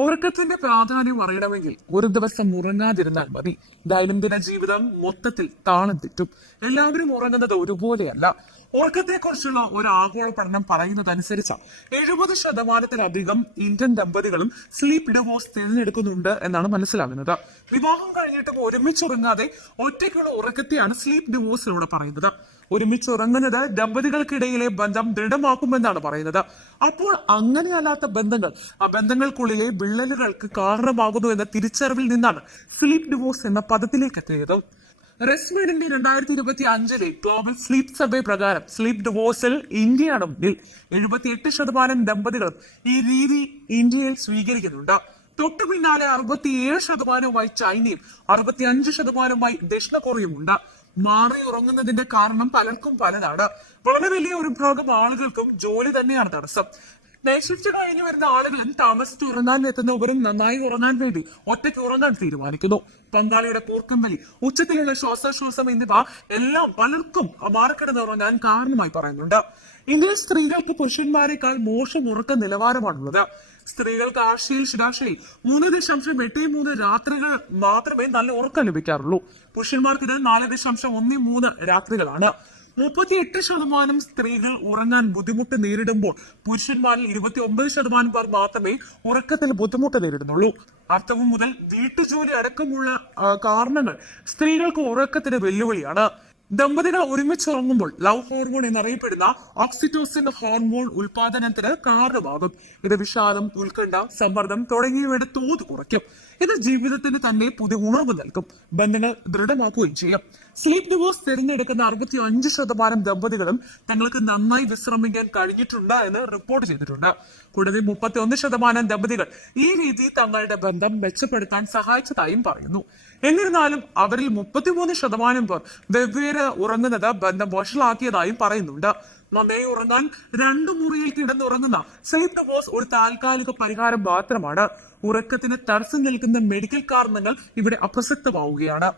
ഉറക്കത്തിന്റെ പ്രാധാന്യം അറിയണമെങ്കിൽ ഒരു ദിവസം ഉറങ്ങാതിരുന്നാൽ മതി. ദൈനംദിന ജീവിതം മൊത്തത്തിൽ താളം തെറ്റും. എല്ലാവരും ഉറങ്ങുന്നത് ഒരുപോലെയല്ല. ഉറക്കത്തെക്കുറിച്ചുള്ള ഒരു ആഗോള പഠനം പറയുന്നതനുസരിച്ച് 70% ഇന്ത്യൻ ദമ്പതികളും സ്ലീപ്പ് ഡിവോഴ്സ് തിരഞ്ഞെടുക്കുന്നുണ്ട് എന്നാണ് മനസ്സിലാകുന്നത്. വിവാഹം കഴിഞ്ഞിട്ടും ഒരുമിച്ചുറങ്ങാതെ ഒറ്റയ്ക്കുള്ള ഉറക്കത്തെയാണ് സ്ലീപ്പ് ഡിവോഴ്സിലൂടെ പറയുന്നത്. ഒരുമിച്ചുറങ്ങുന്നത് ദമ്പതികൾക്കിടയിലെ ബന്ധം ദൃഢമാക്കുമെന്നാണ് പറയുന്നത്. അപ്പോൾ അങ്ങനെയല്ലാത്ത ബന്ധങ്ങൾ ആ ബന്ധങ്ങൾക്കുള്ളിലെ വിള്ളലുകൾക്ക് കാരണമാകുന്നു എന്ന തിരിച്ചറിവിൽ നിന്നാണ് സ്ലീപ്പ് ഡിവോഴ്സ് എന്ന പദത്തിലേക്ക് എത്തിയത്. റെസ്മീഡിന്റെ 2025 ഗ്ലോബൽ സ്ലീപ്പ് സർവേ പ്രകാരം സ്ലീപ്പ് ഡിവോഴ്സിൽ ഇന്ത്യയാണ് മുന്നിൽ. 78% ദമ്പതികളും ഈ രീതി ഇന്ത്യയിൽ സ്വീകരിക്കുന്നുണ്ട്. തൊട്ടു പിന്നാലെ 67% ചൈനയും 65% ദക്ഷിണ കൊറിയയും ഉണ്ട്. മാറി ഉറങ്ങുന്നതിന്റെ കാരണം പലർക്കും പലതാണ്. വളരെ വലിയ ഒരു ഭാഗം ആളുകൾക്കും ജോലി തന്നെയാണ് തടസ്സം. നൈറ്റ് ഷിഫ്റ്റ് കഴിഞ്ഞ് വരുന്ന ആളുകളും താമസിച്ച് ഉറങ്ങാൻ എത്തുന്നവരും നന്നായി ഉറങ്ങാൻ വേണ്ടി ഒറ്റയ്ക്ക് ഉറങ്ങാൻ തീരുമാനിക്കുന്നു. പങ്കാളിയുടെ കൂർക്കം വലി, ഉച്ചത്തിലുള്ള ശ്വാസോച്ഛ്വാസം എന്നിവ എല്ലാം പലർക്കും മാറിക്കിടന്ന് ഉറങ്ങാൻ കാരണമായി പറയുന്നുണ്ട്. ഇന്ത്യൻ സ്ത്രീകൾക്ക് പുരുഷന്മാരെക്കാൾ മോശം ഉറക്ക നിലവാരമാണുള്ളത്. സ്ത്രീകൾക്ക് ആഴ്ചയിൽ ശരാശരി 3.83 രാത്രികൾ മാത്രമേ നല്ല ഉറക്കം ലഭിക്കാറുള്ളൂ. പുരുഷന്മാർക്ക് ഇത് 4.13 രാത്രികളാണ്. 38% സ്ത്രീകൾ ഉറങ്ങാൻ ബുദ്ധിമുട്ട് നേരിടുമ്പോൾ പുരുഷന്മാരിൽ 29% പേർ മാത്രമേ ഉറക്കത്തിൽ ബുദ്ധിമുട്ട് നേരിടുന്നുള്ളൂ. അർത്ഥവും മുതൽ വീട്ടുജോലി അടക്കമുള്ള കാരണങ്ങൾ സ്ത്രീകൾക്ക് ഉറക്കത്തിന് വെല്ലുവിളിയാണ്. ദമ്പതികൾ ഒരുമിച്ചുറങ്ങുമ്പോൾ ലവ് ഹോർമോൺ എന്നറിയപ്പെടുന്ന ഓക്സിറ്റോസിൻ ഹോർമോൺ ഉൽപാദനത്തിന് കാരണമാകും. ഇത് വിഷാദം, ഉത്കണ്ഠ, സമ്മർദ്ദം തുടങ്ങിയവയുടെ തോത് കുറയ്ക്കും. ഇത് ജീവിതത്തിന് തന്നെ പുതിയ ഉണർവ് നൽകും, ബന്ധങ്ങൾ ദൃഢമാക്കുകയും ചെയ്യും. സ്ലീപ്പ് ഡിവോഴ്സ് തിരഞ്ഞെടുക്കുന്ന 65% ദമ്പതികളും തങ്ങൾക്ക് നന്നായി വിശ്രമിക്കാൻ കഴിഞ്ഞിട്ടുണ്ട് എന്ന് റിപ്പോർട്ട് ചെയ്തിട്ടുണ്ട്. കൂടാതെ 31% ദമ്പതികൾ ഈ രീതി തങ്ങളുടെ ബന്ധം മെച്ചപ്പെടുത്താൻ സഹായിച്ചതായും പറയുന്നു. എന്നിരുന്നാലും അവരിൽ 33% പേർ വെവ്വേറെ ഉറങ്ങുന്നത് ബന്ധം വഷളാക്കിയതായും പറയുന്നുണ്ട്. നന്നായി ഉറങ്ങാൻ 2 മുറിയിൽ കിടന്നുറങ്ങുന്ന സ്ലീപ്പ് ഡിവോഴ്സ് ഒരു താൽക്കാലിക പരിഹാരം മാത്രമാണ്. ഉറക്കത്തിന് തടസ്സം നിൽക്കുന്ന മെഡിക്കൽ കാരണങ്ങൾ ഇവിടെ അപ്രസക്തമാവുകയാണ്.